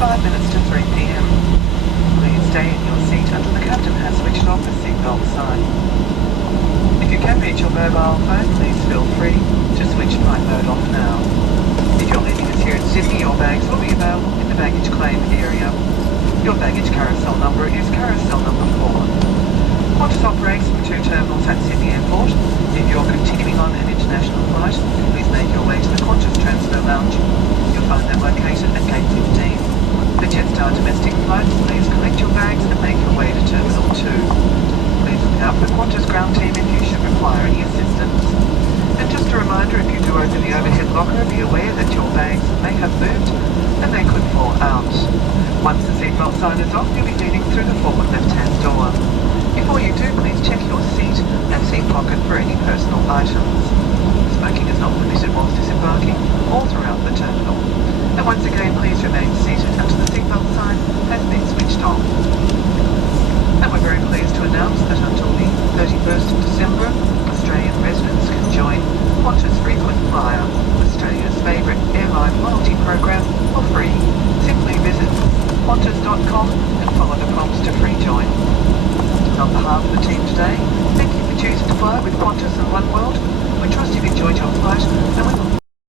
5 minutes to 3 p.m. Please stay in your seat until the captain has switched off the seatbelt sign. If you can reach your mobile phone, please feel free to switch flight mode off now. If you're leaving us here in Sydney, your bags will be available in the baggage claim area. Your baggage carousel number is carousel number 4. Qantas operates from 2 terminals at Sydney Airport. If you're continuing on an international flight, please make your way to the Qantas Transfer Lounge. You'll find that located at Gate 15. For Jetstar domestic flights, please collect your bags and make your way to Terminal 2. Please look out for the Qantas ground team if you should require any assistance. And just a reminder, if you do open the overhead locker, be aware that your bags may have moved and they could fall out. Once the seatbelt sign is off, you'll be leading through the forward left-hand door. Before you do, please check your seat and seat pocket for any personal items. Smoking is not permitted whilst disembarking or throughout the terminal. And once again, please remain seated until the seatbelt sign has been switched on. And we're very pleased to announce that until the 31st of December, Australian residents can join Qantas Frequent Flyer, Australia's favourite airline loyalty program, for free. Simply visit qantas.com and follow the prompts to free join. On behalf of the team today, thank you for choosing to fly with Qantas and Oneworld. We trust you've enjoyed your flight and we look